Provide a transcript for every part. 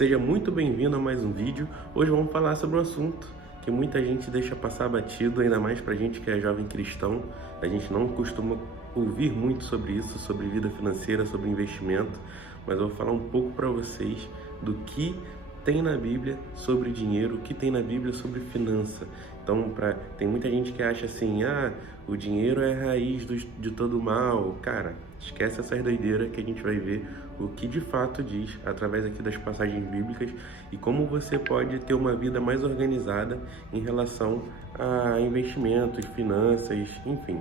Seja muito bem-vindo a mais um vídeo. Hoje vamos falar sobre um assunto que muita gente deixa passar batido, ainda mais pra gente que é jovem cristão. A gente não costuma ouvir muito sobre isso, sobre vida financeira, sobre investimento, mas eu vou falar um pouco para vocês do que tem na Bíblia sobre dinheiro, o que tem na Bíblia sobre finança. Então, tem muita gente que acha assim, o dinheiro é a raiz de todo mal. Cara, esquece essas doideiras que a gente vai ver o que de fato diz através aqui das passagens bíblicas e como você pode ter uma vida mais organizada em relação a investimentos, finanças, enfim.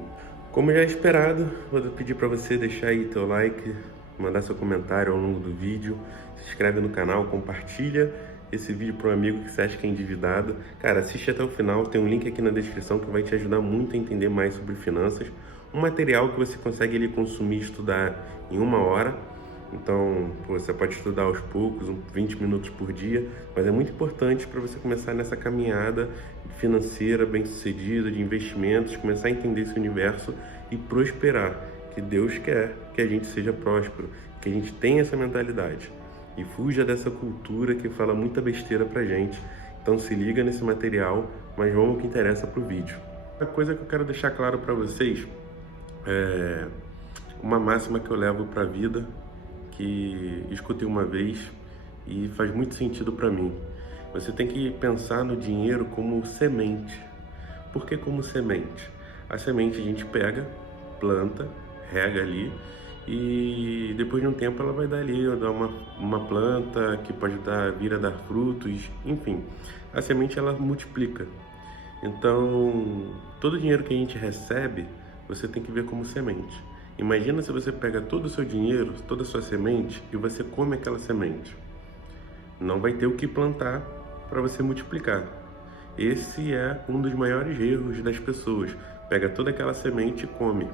Como já é esperado, vou pedir para você deixar aí teu like, mandar seu comentário ao longo do vídeo, se inscreve no canal, compartilha esse vídeo para um amigo que você acha que é endividado. Cara, assiste até o final, tem um link aqui na descrição que vai te ajudar muito a entender mais sobre finanças. Um material que você consegue ali consumir e estudar em 1 hora. Então, você pode estudar aos poucos, 20 minutos por dia, mas é muito importante para você começar nessa caminhada financeira bem-sucedida, de investimentos, começar a entender esse universo e prosperar, que Deus quer que a gente seja próspero, que a gente tenha essa mentalidade e fuja dessa cultura que fala muita besteira pra gente. Então se liga nesse material, mas vamos ao que interessa pro vídeo. A coisa que eu quero deixar claro para vocês é uma máxima que eu levo para a vida, que escutei uma vez e faz muito sentido para mim. Você tem que pensar no dinheiro como semente. Por que como semente? A semente a gente pega, planta, rega ali e depois de um tempo ela vai dar ali, dar uma planta que pode vir a dar frutos, enfim. A semente ela multiplica. Então, todo o dinheiro que a gente recebe, você tem que ver como semente. Imagina se você pega todo o seu dinheiro, toda a sua semente e você come aquela semente. Não vai ter o que plantar para você multiplicar. Esse é um dos maiores erros das pessoas. Pega toda aquela semente e come.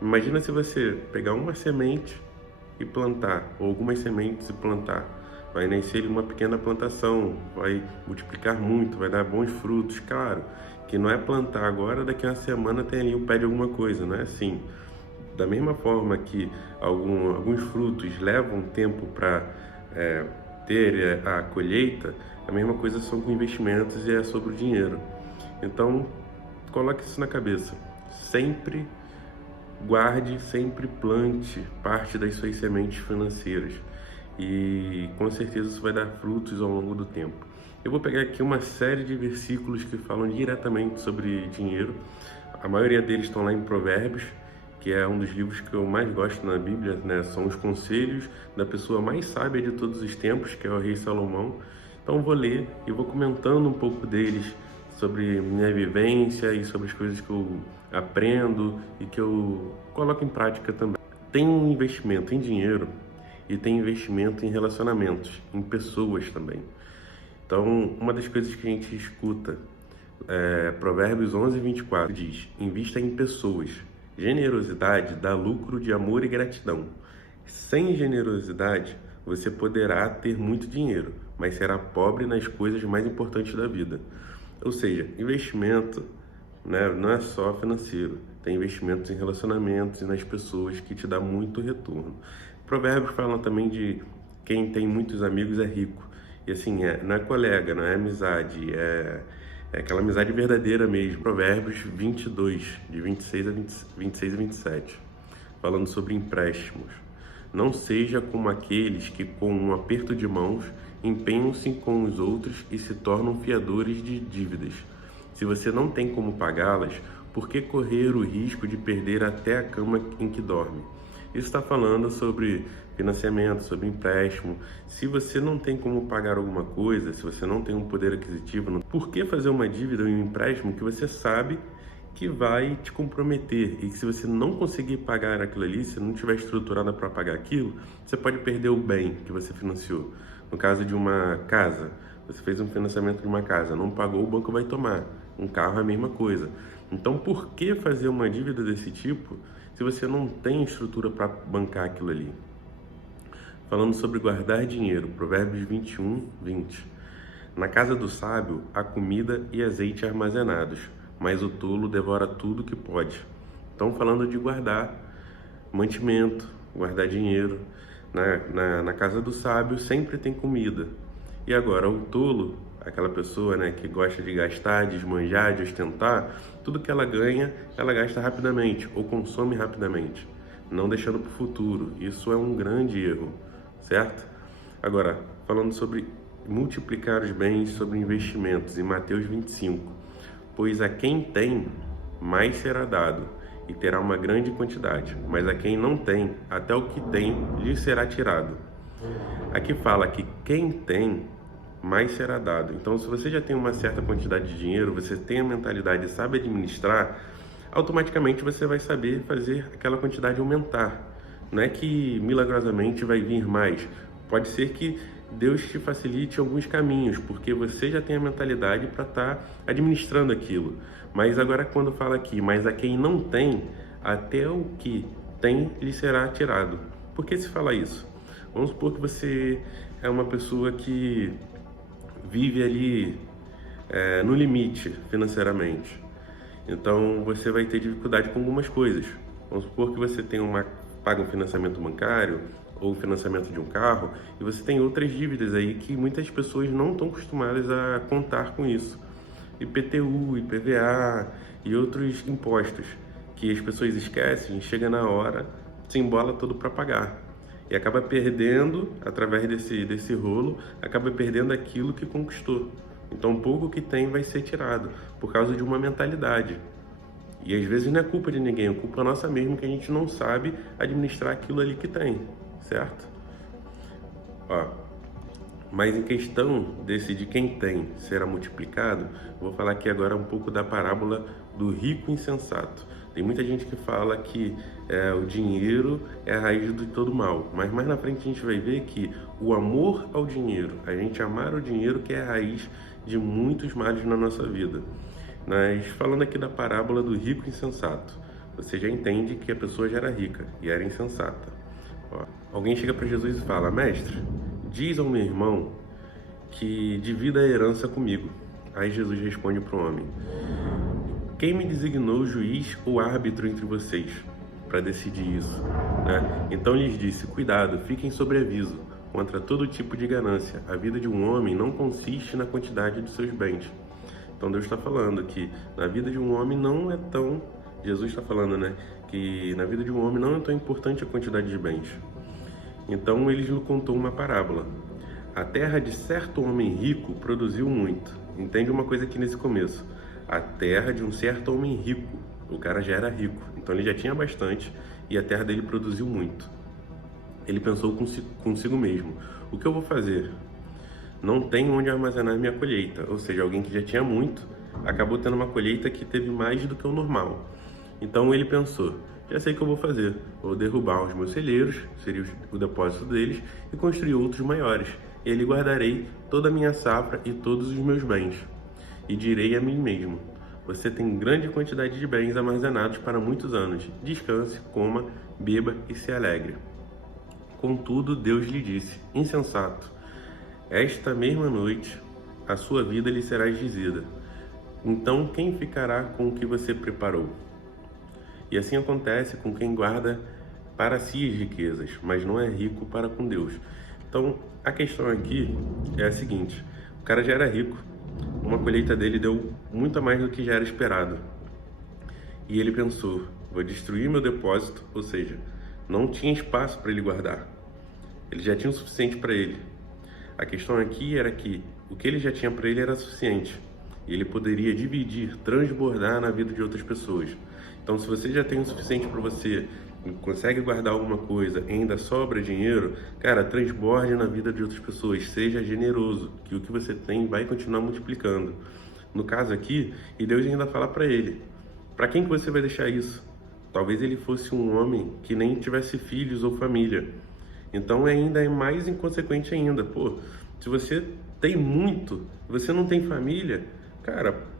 Imagina se você pegar uma semente e plantar, ou algumas sementes e plantar. Vai nascer uma pequena plantação, vai multiplicar muito, vai dar bons frutos. Claro que não é plantar agora, daqui a uma semana tem ali o pé de alguma coisa, não é assim. Da mesma forma que alguns frutos levam tempo para ter a colheita, a mesma coisa são com investimentos e é sobre o dinheiro. Então, coloque isso na cabeça. Sempre guarde, sempre plante parte das suas sementes financeiras. E com certeza isso vai dar frutos ao longo do tempo. Eu vou pegar aqui uma série de versículos que falam diretamente sobre dinheiro. A maioria deles estão lá em Provérbios, que é um dos livros que eu mais gosto na Bíblia, né? São os conselhos da pessoa mais sábia de todos os tempos, que é o rei Salomão. Então vou ler e vou comentando um pouco deles, sobre minha vivência e sobre as coisas que eu aprendo e que eu coloco em prática também. Tem um investimento em dinheiro e tem investimento em relacionamentos, em pessoas também. Então, uma das coisas que a gente escuta Provérbios 11:24 diz: invista em pessoas. Generosidade dá lucro de amor e gratidão. Sem generosidade, você poderá ter muito dinheiro, mas será pobre nas coisas mais importantes da vida. Ou seja, investimento, né, não é só financeiro. Tem investimentos em relacionamentos e nas pessoas que te dá muito retorno. Provérbios falam também de quem tem muitos amigos é rico. E assim, não é colega, não é amizade, é aquela amizade verdadeira mesmo. Provérbios 22, de 26 a 27, falando sobre empréstimos. Não seja como aqueles que, com um aperto de mãos, empenham-se com os outros e se tornam fiadores de dívidas. Se você não tem como pagá-las, por que correr o risco de perder até a cama em que dorme? Isso está falando sobre financiamento, sobre empréstimo. Se você não tem como pagar alguma coisa, se você não tem um poder aquisitivo, por que fazer uma dívida ou um empréstimo que você sabe que vai te comprometer? E que se você não conseguir pagar aquilo ali, se não tiver estruturada para pagar aquilo, você pode perder o bem que você financiou. No caso de uma casa, você fez um financiamento de uma casa, não pagou, o banco vai tomar. Um carro é a mesma coisa. Então, por que fazer uma dívida desse tipo se você não tem estrutura para bancar aquilo ali? Falando sobre guardar dinheiro, Provérbios 21:20. Na casa do sábio há comida e azeite armazenados, mas o tolo devora tudo que pode. Então, falando de guardar mantimento, guardar dinheiro. Na casa do sábio sempre tem comida. E agora, o tolo, aquela pessoa, né, que gosta de gastar, de esbanjar, de ostentar, tudo que ela ganha, ela gasta rapidamente ou consome rapidamente, não deixando para o futuro. Isso é um grande erro, certo? Agora, falando sobre multiplicar os bens, sobre investimentos, em Mateus 25, pois a quem tem, mais será dado, e terá uma grande quantidade, mas a quem não tem, até o que tem, lhe será tirado. Aqui fala que quem tem, mais será dado. Então, se você já tem uma certa quantidade de dinheiro, você tem a mentalidade e sabe administrar, automaticamente você vai saber fazer aquela quantidade aumentar. Não é que milagrosamente vai vir mais. Pode ser que Deus te facilite alguns caminhos, porque você já tem a mentalidade para estar administrando aquilo. Mas agora quando fala aqui, mas a quem não tem, até o que tem lhe será tirado. Por que se fala isso? Vamos supor que você é uma pessoa que vive ali no limite financeiramente. Então você vai ter dificuldade com algumas coisas. Vamos supor que você tem paga um financiamento bancário ou financiamento de um carro e você tem outras dívidas aí que muitas pessoas não estão acostumadas a contar com isso. IPTU, IPVA e outros impostos que as pessoas esquecem, chega na hora, se embola todo para pagar. E acaba perdendo, através desse rolo, acaba perdendo aquilo que conquistou. Então, pouco que tem vai ser tirado, por causa de uma mentalidade. E às vezes não é culpa de ninguém, é culpa nossa mesmo, que a gente não sabe administrar aquilo ali que tem, certo? Mas em questão de quem tem será multiplicado, vou falar aqui agora um pouco da parábola do rico insensato. Tem muita gente que fala que o dinheiro é a raiz de todo mal, mas mais na frente a gente vai ver que o amor ao dinheiro, a gente amar o dinheiro, que é a raiz de muitos males na nossa vida. Mas falando aqui da parábola do rico insensato, você já entende que a pessoa já era rica e era insensata. Alguém chega para Jesus e fala: mestre, diz ao meu irmão que divida a herança comigo. Aí Jesus responde para o homem: quem me designou juiz ou árbitro entre vocês para decidir isso? Então lhes disse: cuidado, fiquem sobre aviso contra todo tipo de ganância. A vida de um homem não consiste na quantidade de seus bens. Então Deus está falando que na vida de um homem não é tão... Jesus está falando, que na vida de um homem não é tão importante a quantidade de bens. Então ele lhe contou uma parábola. A terra de certo homem rico produziu muito. Entende uma coisa aqui nesse começo. A terra de um certo homem rico. O cara já era rico, então ele já tinha bastante e a terra dele produziu muito. Ele pensou consigo mesmo: o que eu vou fazer? Não tenho onde armazenar minha colheita. Ou seja, alguém que já tinha muito acabou tendo uma colheita que teve mais do que o normal. Então ele pensou: já sei o que eu vou fazer. Vou derrubar os meus celeiros, seria o depósito deles, e construir outros maiores. E ali guardarei toda a minha safra e todos os meus bens. E direi a mim mesmo: você tem grande quantidade de bens armazenados para muitos anos. Descanse, coma, beba e se alegre. Contudo, Deus lhe disse: insensato, esta mesma noite a sua vida lhe será exigida. Então quem ficará com o que você preparou? E assim acontece com quem guarda para si as riquezas, mas não é rico para com Deus. Então a questão aqui é a seguinte: o cara já era rico, uma colheita dele deu muito a mais do que já era esperado. E ele pensou: vou destruir meu depósito, ou seja, não tinha espaço para ele guardar. Ele já tinha o suficiente para ele. A questão aqui era que o que ele já tinha para ele era suficiente. E ele poderia dividir, transbordar na vida de outras pessoas. Então, se você já tem o suficiente para você, consegue guardar alguma coisa, ainda sobra dinheiro, cara, transborde na vida de outras pessoas, seja generoso, que o que você tem vai continuar multiplicando. No caso aqui, e Deus ainda fala para ele: para quem que você vai deixar isso? Talvez ele fosse um homem que nem tivesse filhos ou família. Então ainda é mais inconsequente ainda. Se você tem muito, você não tem família, cara,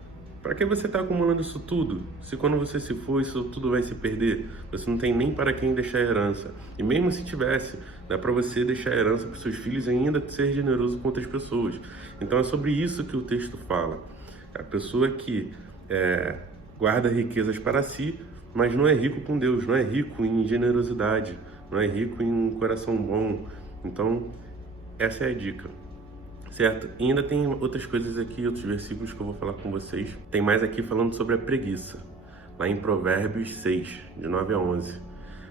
para que você está acumulando isso tudo? Se quando você se for, isso tudo vai se perder. Você não tem nem para quem deixar herança. E mesmo se tivesse, dá para você deixar herança para seus filhos e ainda ser generoso com outras pessoas. Então é sobre isso que o texto fala. A pessoa que guarda riquezas para si, mas não é rico com Deus, não é rico em generosidade, não é rico em um coração bom. Então, essa é a dica, certo? E ainda tem outras coisas aqui, outros versículos que eu vou falar com vocês. Tem mais aqui falando sobre a preguiça, lá em Provérbios 6, de 9 a 11.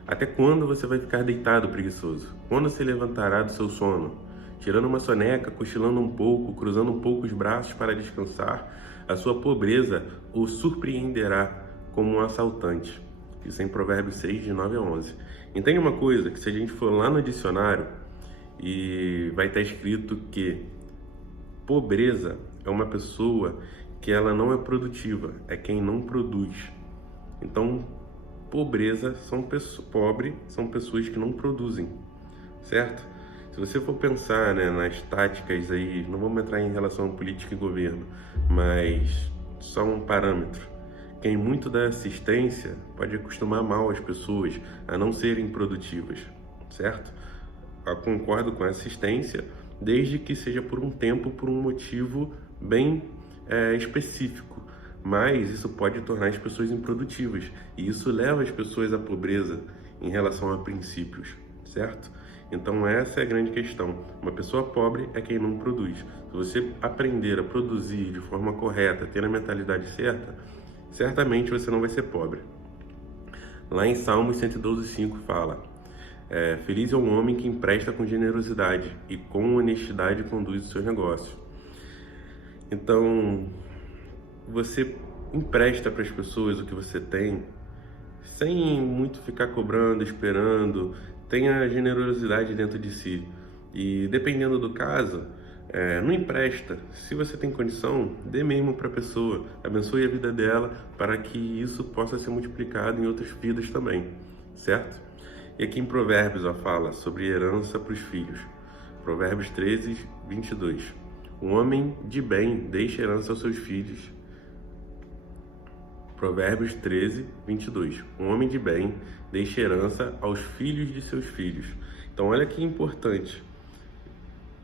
Até quando você vai ficar deitado, preguiçoso? Quando se levantará do seu sono? Tirando uma soneca, cochilando um pouco, cruzando um pouco os braços para descansar, a sua pobreza o surpreenderá como um assaltante. Isso é em Provérbios 6, de 9 a 11. Entende uma coisa, que se a gente for lá no dicionário, e vai estar escrito que pobreza é uma pessoa que ela não é produtiva, é quem não produz. Então, pobreza pobre são pessoas que não produzem, certo? Se você for pensar, né, nas táticas aí, não vamos entrar em relação a política e governo, mas só um parâmetro. Quem muito dá assistência pode acostumar mal as pessoas a não serem produtivas, certo? Eu concordo com a assistência, desde que seja por um tempo, por um motivo bem específico. Mas isso pode tornar as pessoas improdutivas, e isso leva as pessoas à pobreza em relação a princípios, certo? Então essa é a grande questão. Uma pessoa pobre é quem não produz. Se você aprender a produzir de forma correta, ter a mentalidade certa, certamente você não vai ser pobre. Lá em Salmos 112:5 fala: feliz é o homem que empresta com generosidade e com honestidade conduz os seus negócios. Então, você empresta para as pessoas o que você tem, sem muito ficar cobrando, esperando. Tenha generosidade dentro de si. E dependendo do caso, não empresta. Se você tem condição, dê mesmo para a pessoa. Abençoe a vida dela para que isso possa ser multiplicado em outras vidas também, certo? E aqui em Provérbios fala sobre herança para os filhos. Provérbios 13, 22. Um homem de bem deixa herança aos seus filhos. Provérbios 13, 22. Um homem de bem deixa herança aos filhos de seus filhos. Então olha que importante.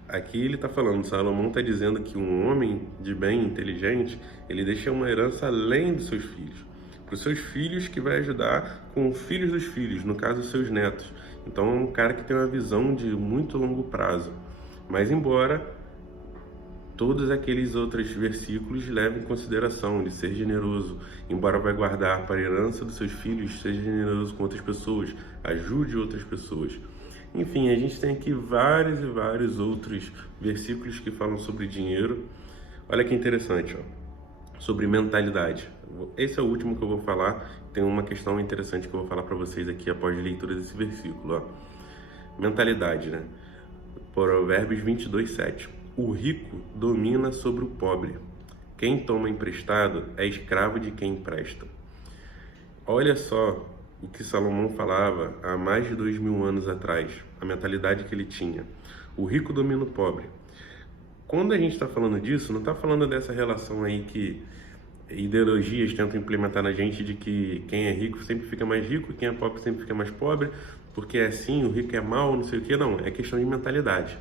Aqui ele está falando, Salomão está dizendo que um homem de bem, inteligente, ele deixa uma herança além dos seus filhos. Para os seus filhos, que vai ajudar com os filhos dos filhos, no caso, os seus netos. Então é um cara que tem uma visão de muito longo prazo. Mas embora todos aqueles outros versículos levem em consideração de ser generoso, embora vai guardar para a herança dos seus filhos, seja generoso com outras pessoas, ajude outras pessoas. Enfim, a gente tem aqui vários e vários outros versículos que falam sobre dinheiro. Olha que interessante, sobre mentalidade. Esse é o último que eu vou falar. Tem uma questão interessante que eu vou falar para vocês aqui após a leitura desse versículo. Mentalidade, né? Provérbios 22:7. O rico domina sobre o pobre. Quem toma emprestado é escravo de quem empresta. Olha só o que Salomão falava há mais de 2000 anos atrás, a mentalidade que ele tinha. O rico domina o pobre. Quando a gente está falando disso, não está falando dessa relação aí que ideologias tentam implementar na gente de que quem é rico sempre fica mais rico e quem é pobre sempre fica mais pobre, porque é assim, o rico é mau, não sei o que. Não, é questão de mentalidade.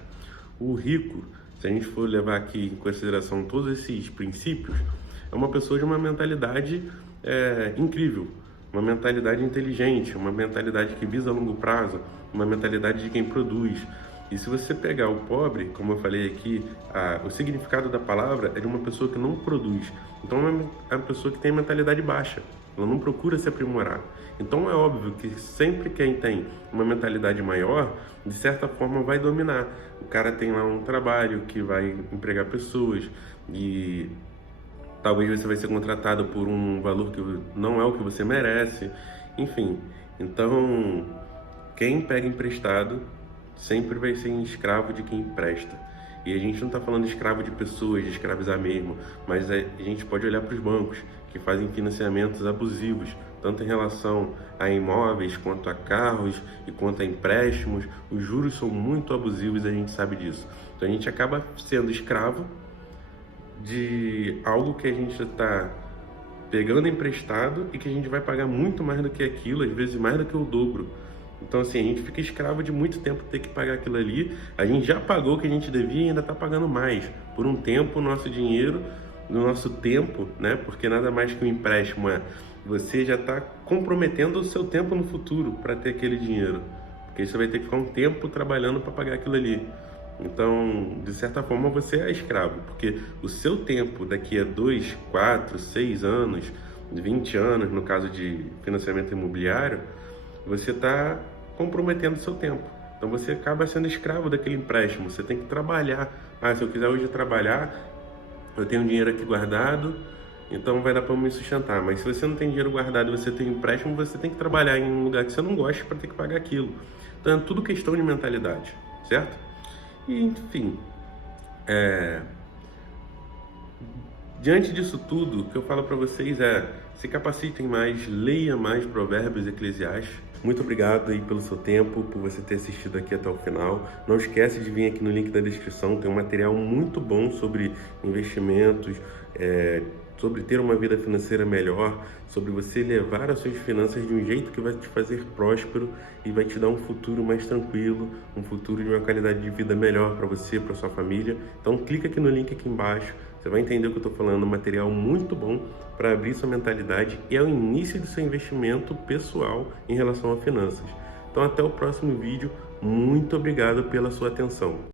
O rico, se a gente for levar aqui em consideração todos esses princípios, é uma pessoa de uma mentalidade incrível, uma mentalidade inteligente, uma mentalidade que visa a longo prazo, uma mentalidade de quem produz. E se você pegar o pobre, como eu falei aqui, o significado da palavra é de uma pessoa que não produz. Então é uma pessoa que tem mentalidade baixa, ela não procura se aprimorar. Então é óbvio que sempre quem tem uma mentalidade maior, de certa forma vai dominar. O cara tem lá um trabalho que vai empregar pessoas e talvez você vai ser contratado por um valor que não é o que você merece. Enfim, então quem pega emprestado sempre vai ser escravo de quem empresta. E a gente não está falando de escravo de pessoas, de escravizar mesmo, mas a gente pode olhar para os bancos que fazem financiamentos abusivos, tanto em relação a imóveis, quanto a carros e quanto a empréstimos. Os juros são muito abusivos e a gente sabe disso. Então a gente acaba sendo escravo de algo que a gente está pegando emprestado e que a gente vai pagar muito mais do que aquilo, às vezes mais do que o dobro. Então assim, a gente fica escravo de muito tempo ter que pagar aquilo ali. A gente já pagou o que a gente devia e ainda está pagando mais. Por um tempo, o nosso dinheiro, no nosso tempo, né? Porque nada mais que um empréstimo você já está comprometendo o seu tempo no futuro para ter aquele dinheiro. porque aí você vai ter que ficar um tempo trabalhando para pagar aquilo ali. Então, de certa forma, você é escravo, porque o seu tempo daqui a 2, 4, 6 anos, 20 anos, no caso de financiamento imobiliário, você está comprometendo o seu tempo. Então, você acaba sendo escravo daquele empréstimo, você tem que trabalhar. Ah, se eu quiser hoje trabalhar, eu tenho dinheiro aqui guardado, então vai dar para me sustentar. Mas se você não tem dinheiro guardado e você tem empréstimo, você tem que trabalhar em um lugar que você não gosta para ter que pagar aquilo. Então, é tudo questão de mentalidade, certo? E, enfim, diante disso tudo, o que eu falo para vocês é: se capacitem mais, leia mais Provérbios e Eclesiastes. Muito obrigado aí pelo seu tempo, por você ter assistido aqui até o final. Não esquece de vir aqui no link da descrição, tem um material muito bom sobre investimentos, sobre ter uma vida financeira melhor, sobre você levar as suas finanças de um jeito que vai te fazer próspero e vai te dar um futuro mais tranquilo, um futuro de uma qualidade de vida melhor para você, para sua família. Então clica aqui no link aqui embaixo, você vai entender o que eu estou falando, um material muito bom para abrir sua mentalidade e é o início do seu investimento pessoal em relação a finanças. Então até o próximo vídeo, muito obrigado pela sua atenção.